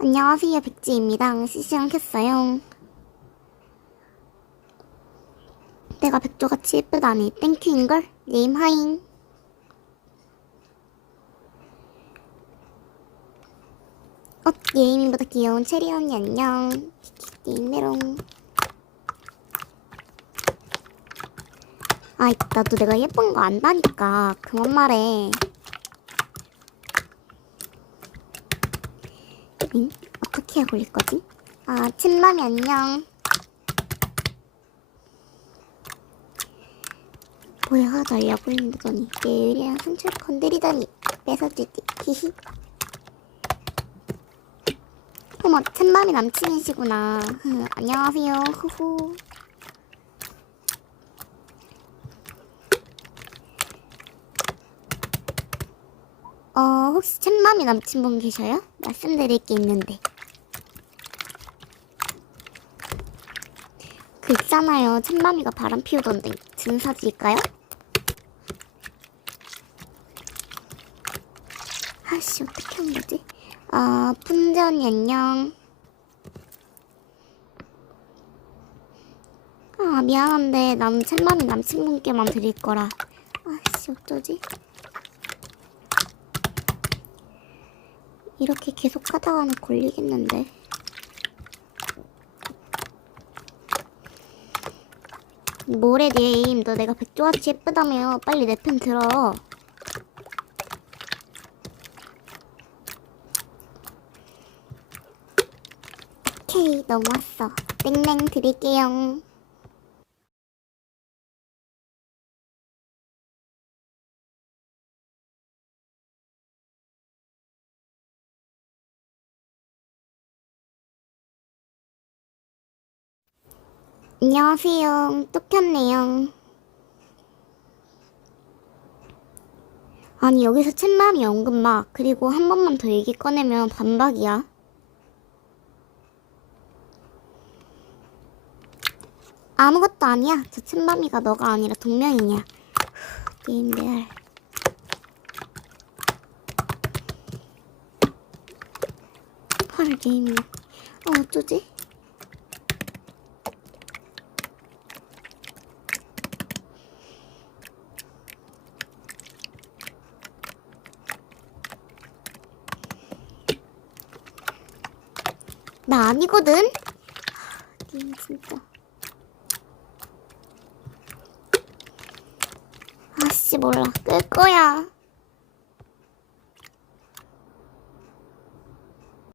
안녕하세요, 백지입니다. 시시한 켰어요. 내가 백조같이 예쁘다니 땡큐인걸? 네임 하인. 어, 예임이보다 귀여운 체리 언니 안녕. 네임 메롱. 아이, 나도 내가 예쁜 거 안다니까. 그만 말해. 응? 어떻게 해볼릴 거지? 아, 침맘이 안녕. 뭐야, 날 야보인다더니 내 의리한 상처를 건드리다니 뺏어주지. 히히. 어머, 침맘이 남친이시구나. 흐, 안녕하세요. 후후. 어, 혹시 챗맘이 남친분 계셔요? 말씀드릴 게 있는데. 그 있잖아요. 챗맘이가 바람 피우던데. 증사질까요? 아씨, 어떻게 한 거지? 아, 푼재 언니 안녕. 아, 미안한데, 난 챗맘이 남친분께만 드릴 거라. 아씨, 어쩌지? 이렇게 계속 하다가는 걸리겠는데. 뭐래 네임. 너 내가 백조같이 예쁘다며. 빨리 내 편 들어. 오케이 넘어왔어. 땡땡 드릴게요 안녕하세요. 또 켰네요. 아니, 여기서 챗맘이 연금 막, 그리고 한 번만 더 얘기 꺼내면 반박이야. 아무것도 아니야. 저 챗맘이가 너가 아니라 동명이냐. 게임들. 헐, 게임이. 어, 어쩌지? 나 아니거든? 게임 진짜. 아씨, 몰라. 끌 거야.